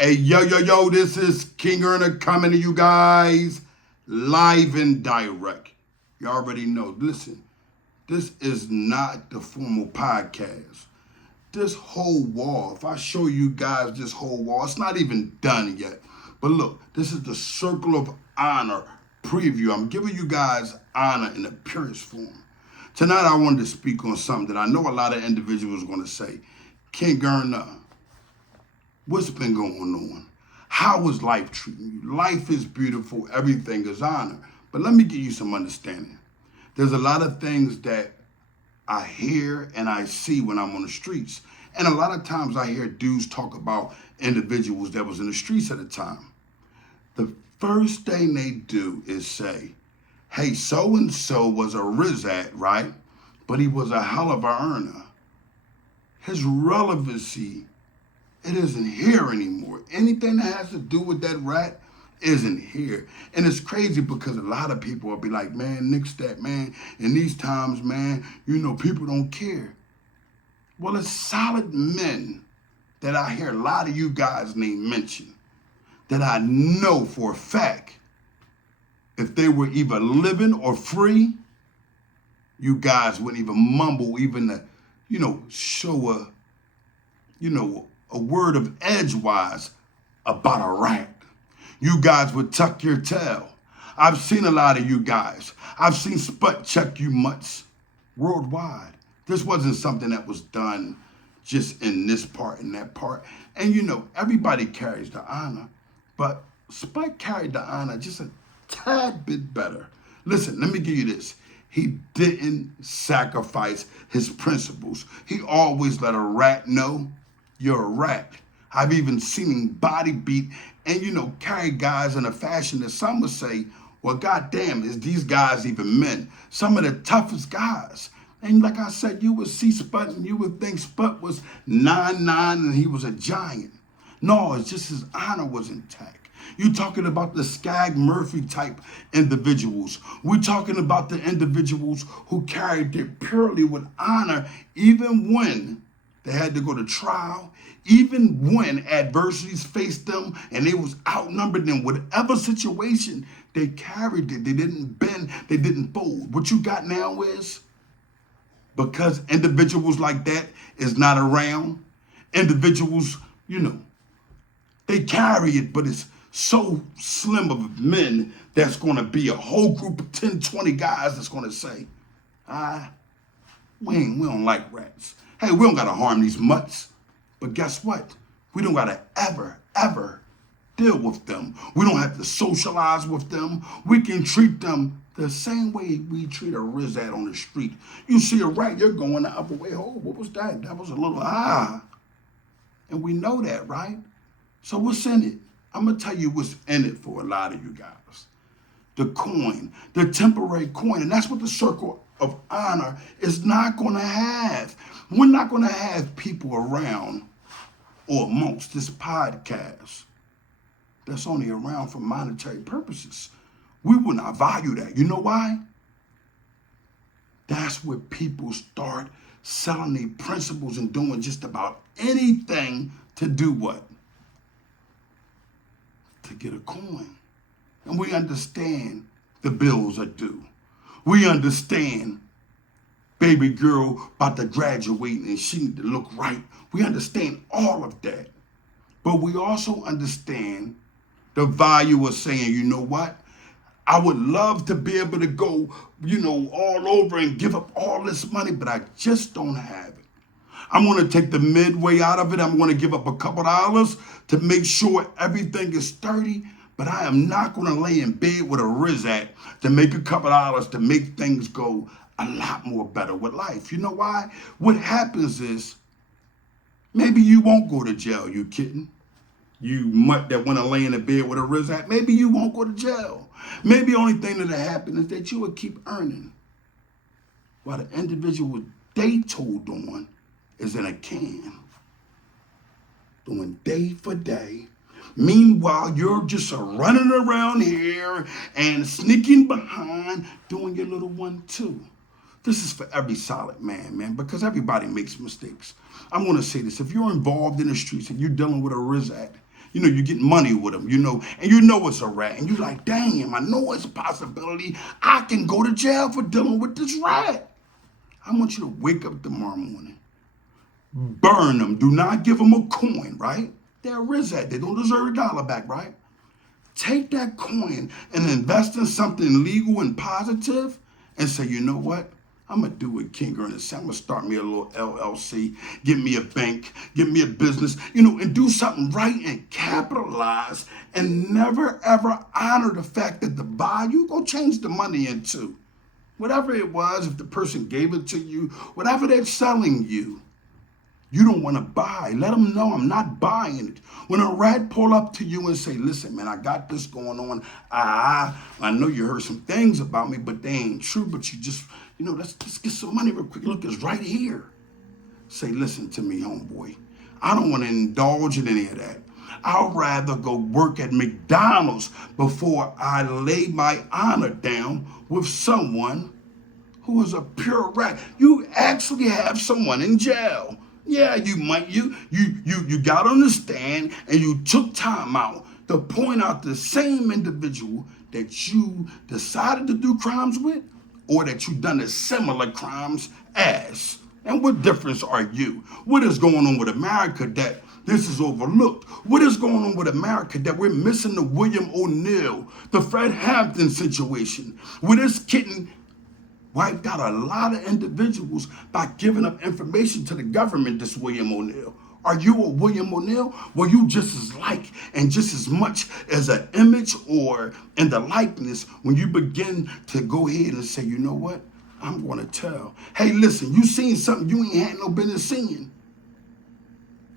Hey, yo, this is King Earner coming to you guys live and direct. You already know. Listen, this is not the formal podcast. This whole wall, if I show you guys this whole wall, it's not even done yet. But look, this is the Circle of Honor preview. I'm giving you guys honor in the purest form. Tonight, I wanted to speak on something that I know a lot of individuals are going to say. King Earner, what's been going on? How is life treating you? Life is beautiful. Everything is honor. But let me give you some understanding. There's a lot of things that I hear and I see when I'm on the streets. And a lot of times I hear dudes talk about individuals that was in the streets at the time. The first thing they do is say, hey, so-and-so was a Rizat, right? But he was a hell of a earner. His relevancy, it isn't here anymore. Anything that has to do with that rat isn't here. And it's crazy because a lot of people will be like, man, nix that, man. In these times, man, people don't care. Well, it's solid men that I hear a lot of you guys name mention that I know for a fact, if they were either living or free, you guys wouldn't even mumble even to, show a word of edgewise about a rat. You guys would tuck your tail. I've seen a lot of you guys. I've seen Sput check you mutts worldwide. This wasn't something that was done just in this part and that part. And everybody carries the honor, but Sput carried the honor just a tad bit better. Listen, let me give you this. He didn't sacrifice his principles. He always let a rat know you're a rat. I've even seen him body beat and, carry guys in a fashion that some would say, well, goddamn, is these guys even men? Some of the toughest guys. And like I said, you would see Sput and you would think Sput was 9'9" and he was a giant. No, it's just his honor was intact. You're talking about the Skag Murphy type individuals. We're talking about the individuals who carried it purely with honor, even when they had to go to trial, even when adversities faced them and they was outnumbered in whatever situation, they carried it. They didn't bend, they didn't fold. What you got now is, because individuals like that is not around, individuals, they carry it, but it's so slim of men that's going to be a whole group of 10, 20 guys that's going to say, we don't like rats. Hey, we don't got to harm these mutts. But guess what? We don't got to ever deal with them. We don't have to socialize with them. We can treat them the same way we treat a Rizat on the street. You see a rat, you're going the other way. Oh, what was that? That was a little And we know that, right? So what's in it? I'm going to tell you what's in it for a lot of you guys. The coin, the temporary coin. And that's what the Circle of Honor is not going to have. We're not going to have people around or amongst this podcast that's only around for monetary purposes. We will not value that. You know why? That's where people start selling their principles and doing just about anything to do what? To get a coin. And we understand the bills are due. We understand baby girl about to graduate and she need to look right. We understand all of that. But we also understand the value of saying, you know what? I would love to be able to go, all over and give up all this money, but I just don't have it. I'm going to take the midway out of it. I'm going to give up a couple dollars to make sure everything is sturdy, but I am not going to lay in bed with a Rizat to make a couple dollars to make things go a lot more better with life. You know why? What happens is maybe you won't go to jail, you kidding? You mutt that want to lay in the bed with a Rizat, maybe you won't go to jail. Maybe the only thing that'll happen is that you will keep earning while the individual they told on is in a can, doing day for day. Meanwhile, you're just running around here and sneaking behind, doing your little 1-2. This is for every solid man, because everybody makes mistakes. I'm going to say this. If you're involved in the streets and you're dealing with a Rizat, You get money with them, and you know it's a rat. And you're like, damn, I know it's a possibility I can go to jail for dealing with this rat. I want you to wake up tomorrow morning, burn them. Do not give them a coin, right? They're that. They don't deserve a dollar back, right? Take that coin and invest in something legal and positive and say, you know what? I'm going to do what King Ernest said. I'm going to start me a little LLC, get me a bank, get me a business, and do something right and capitalize and never, ever honor the fact that the value go change the money into. Whatever it was, if the person gave it to you, whatever they're selling you, you don't want to buy. Let them know I'm not buying it. When a rat pull up to you and say, listen, man, I got this going on. I know you heard some things about me, but they ain't true. But you just, let's just get some money real quick. Look, it's right here. Say, listen to me, homeboy. I don't want to indulge in any of that. I'd rather go work at McDonald's before I lay my honor down with someone who is a pure rat. You actually have someone in jail. Yeah, you got on the stand and you took time out to point out the same individual that you decided to do crimes with or that you've done the similar crimes as. And what difference are you? What is going on with America that this is overlooked? What is going on with America that we're missing the William O'Neill, the Fred Hampton situation, where this kitten wiped out a lot of individuals by giving up information to the government, this William O'Neill. Are you a William O'Neill? Well, you just as like and just as much as an image or in the likeness when you begin to go ahead and say, you know what? I'm going to tell. Hey, listen, you seen something you ain't had no business seeing.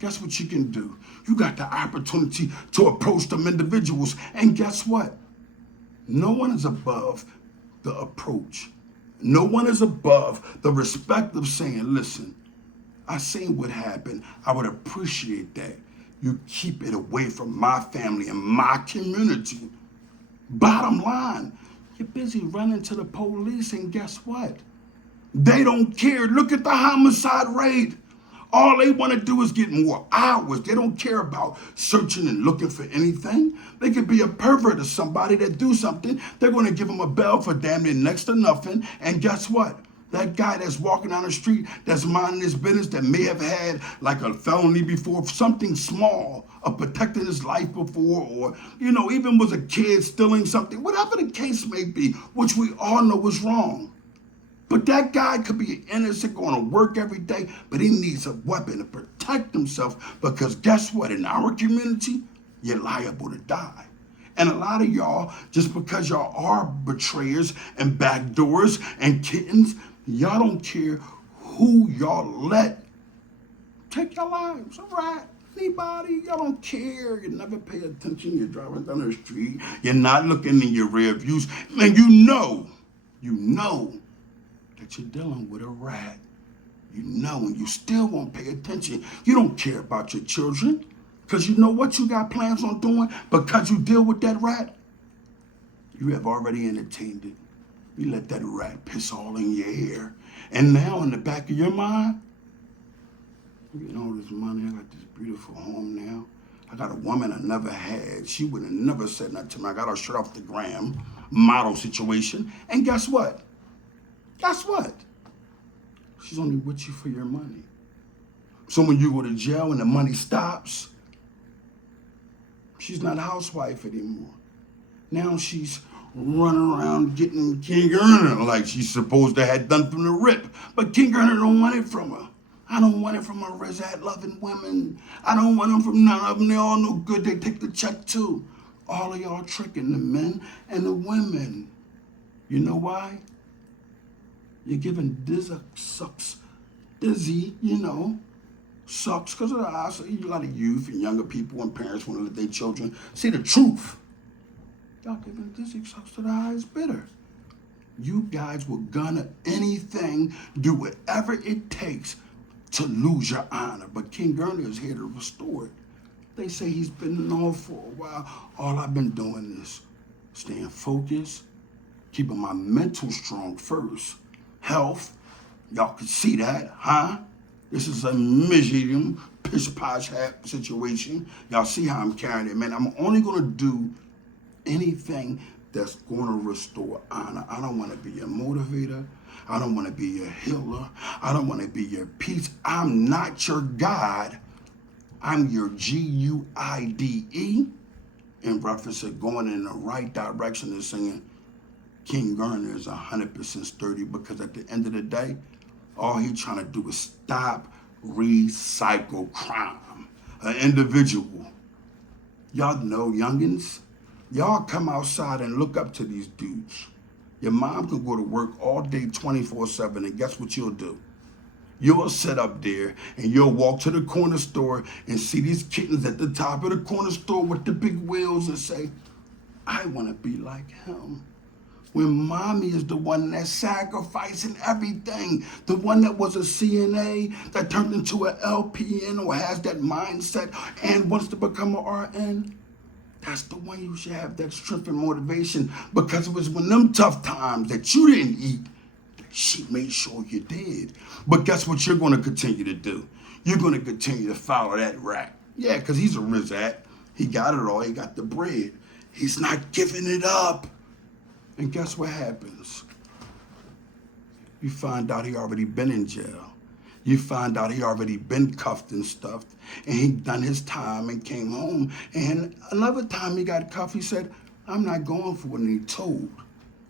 Guess what you can do? You got the opportunity to approach them individuals. And guess what? No one is above the approach. No one is above the respect of saying, listen, I seen what happened. I would appreciate that. You keep it away from my family and my community. Bottom line, you're busy running to the police, and guess what? They don't care. Look at the homicide rate. All they want to do is get more hours. They don't care about searching and looking for anything. They could be a pervert or somebody that do something. They're going to give them a bell for damn near next to nothing. And guess what? That guy that's walking down the street, that's minding his business, that may have had like a felony before, something small, of protecting his life before, or, even was a kid stealing something, whatever the case may be, which we all know is wrong. But that guy could be innocent, going to work every day, but he needs a weapon to protect himself because guess what? In our community, you're liable to die. And a lot of y'all, just because y'all are betrayers and backdoors and kittens, y'all don't care who y'all let take your lives, all right? Anybody, y'all don't care. You never pay attention. You're driving down the street. You're not looking in your rear views. And you know that you're dealing with a rat. And you still won't pay attention. You don't care about your children because you know what you got plans on doing because you deal with that rat. You have already entertained it. You let that rat piss all in your hair. And now in the back of your mind, you getting all this money. I got this beautiful home now. I got a woman I never had. She would have never said nothing to me. I got her shirt off the gram, model situation. And guess what? She's only with you for your money. So when you go to jail and the money stops, she's not a housewife anymore. Now she's running around getting King Ernest like she's supposed to have done from the rip. But King Ernest don't want it from her. I don't want it from a Rizat-loving women. I don't want them from none of them. They all no good. They take the check too. All of y'all tricking the men and the women. You know why? You're giving dizzy, sucks, sucks because of the eyes. A lot of youth and younger people and parents want to let their children see the truth. Y'all giving dizzy, sucks to the eyes bitter. You guys will gonna anything, do whatever it takes to lose your honor. But King Ernest is here to restore it. They say he's been known for a while. All I've been doing is staying focused, keeping my mental strong first. Health, y'all can see that, huh? This is a medium pish-posh hat situation. Y'all see how I'm carrying it, man. I'm only going to do anything that's going to restore honor. I don't want to be your motivator. I don't want to be your healer. I don't want to be your peace. I'm not your God. I'm your Guide, in reference to going in the right direction and saying King Garner is 100% sturdy, because at the end of the day, all he's trying to do is stop recycle crime. An individual. Y'all know, youngins, y'all come outside and look up to these dudes. Your mom can go to work all day 24/7, and guess what you'll do? You'll sit up there and you'll walk to the corner store and see these kittens at the top of the corner store with the big wheels and say, I want to be like him. When mommy is the one that's sacrificing everything, the one that was a CNA that turned into an LPN or has that mindset and wants to become an RN, that's the one you should have that strength and motivation, because it was when them tough times that you didn't eat, she made sure you did. But guess what you're going to continue to do? You're going to continue to follow that rat. Yeah, because he's a Rizat. He got it all. He got the bread. He's not giving it up. And guess what happens? You find out he already been in jail. You find out he already been cuffed and stuffed. And he done his time and came home. And another time he got cuffed, he said, I'm not going for what he told.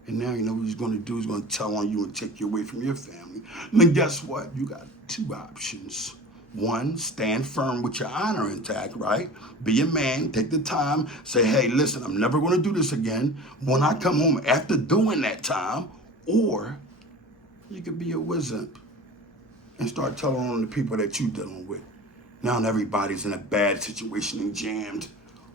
And now you know what he's going to do. He's going to tell on you and take you away from your family. And then guess what? You got two options. One, stand firm with your honor intact, right? Be a man, take the time, say, hey, listen, I'm never going to do this again when I come home after doing that time. Or you could be a wizard and start telling on the people that you're dealing with. Now everybody's in a bad situation and jammed.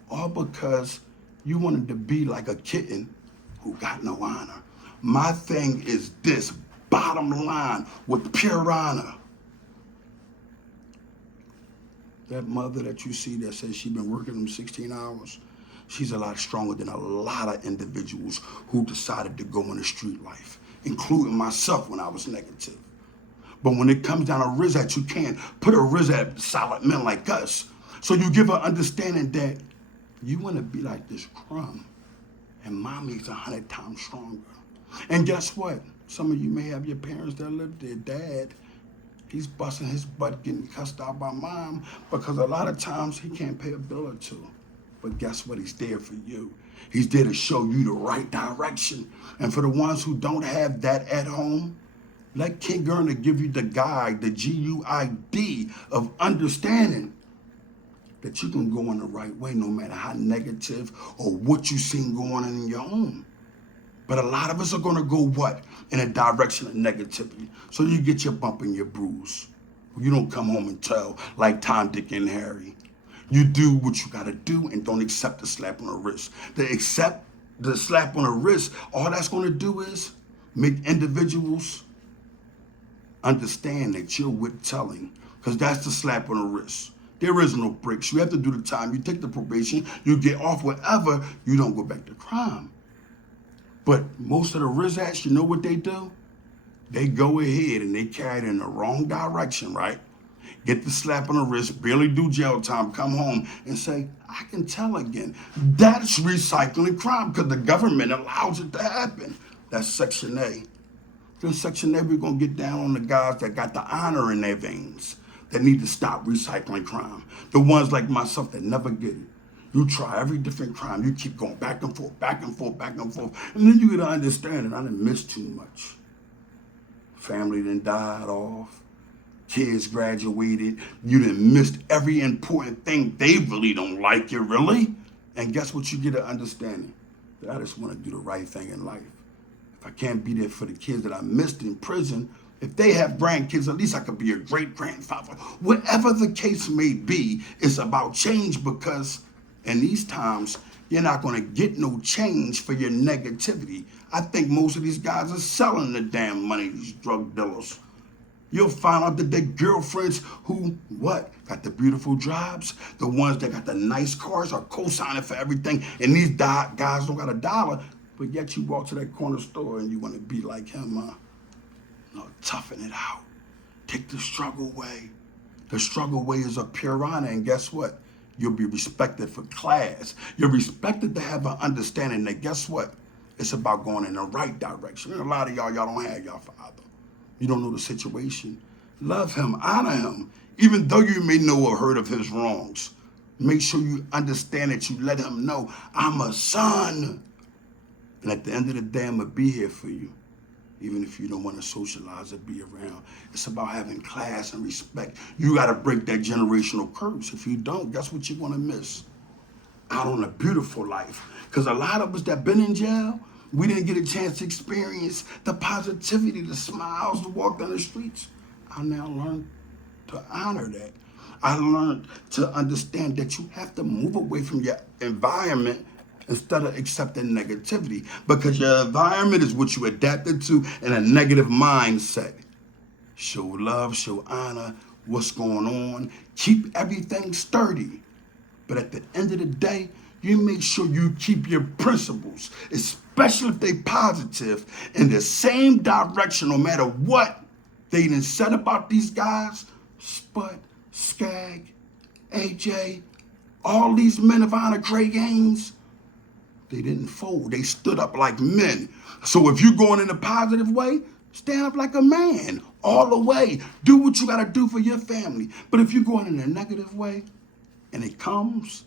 All because you wanted to be like a kitten who got no honor. My thing is this, bottom line, with pure honor. That mother that you see that says she's been working them 16 hours, she's a lot stronger than a lot of individuals who decided to go into street life, including myself when I was negative. But when it comes down to Rizat, you can't put a Rizat solid men like us. So you give her understanding that you want to be like this crumb. And mommy's 100 times stronger. And guess what? Some of you may have your parents that live there. Dad, he's busting his butt getting cussed out by mom because a lot of times he can't pay a bill or two. But guess what? He's there for you. He's there to show you the right direction. And for the ones who don't have that at home, let King Garner give you the guide, the GUID of understanding that you can go in the right way no matter how negative or what you seen going on in your home. But a lot of us are going to go what? In a direction of negativity. So you get your bump and your bruise. You don't come home and tell like Tom, Dick, and Harry. You do what you got to do and don't accept the slap on the wrist. To accept the slap on the wrist, all that's going to do is make individuals understand that you're with telling, because that's the slap on the wrist. There is no breaks. You have to do the time. You take the probation. You get off whatever. You don't go back to crime. But most of the Rizats, you know what they do? They go ahead and they carry it in the wrong direction, right? Get the slap on the wrist, barely do jail time, come home and say, I can tell again. That's recycling crime because the government allows it to happen. That's Section A. Then Section A, we're going to get down on the guys that got the honor in their veins, that need to stop recycling crime. The ones like myself that never get it. You try every different crime. You keep going back and forth, back and forth, back and forth. And then you get to understand that I didn't miss too much. Family done died off. Kids graduated. You done missed every important thing. They really don't like you, really. And guess what? You get an understanding that I just want to do the right thing in life. If I can't be there for the kids that I missed in prison, if they have grandkids, at least I could be a great-grandfather. Whatever the case may be, it's about change, because in these times, you're not going to get no change for your negativity. I think most of these guys are selling the damn money, these drug dealers. You'll find out that their girlfriends who, what, got the beautiful jobs, the ones that got the nice cars are co-signing for everything, and these guys don't got a dollar, but yet you walk to that corner store and you want to be like him, huh? No, toughen it out. Take the struggle away. The struggle way is a pure honor, and guess what? You'll be respected for class. You're respected to have an understanding that, guess what? It's about going in the right direction. And a lot of y'all don't have y'all father. You don't know the situation. Love him, honor him, even though you may know or heard of his wrongs. Make sure you understand that you let him know, I'm a son. And at the end of the day, I'm going to be here for you. Even if you don't want to socialize or be around. It's about having class and respect. You got to break that generational curse. If you don't, guess what you're going to miss? Out on a beautiful life. Because a lot of us that been in jail, we didn't get a chance to experience the positivity, the smiles, to walk down the streets. I now learned to honor that. I learned to understand that you have to move away from your environment instead of accepting negativity, because your environment is what you adapted to in a negative mindset. Show love, show honor, what's going on. Keep everything sturdy. But at the end of the day, you make sure you keep your principles, especially if they positive, in the same direction, no matter what they done said about these guys. Spud, Skag, AJ, all these men of honor, Craig Gaines, they didn't fold. They stood up like men. So if you're going in a positive way, stand up like a man all the way. Do what you got to do for your family. But if you're going in a negative way and it comes,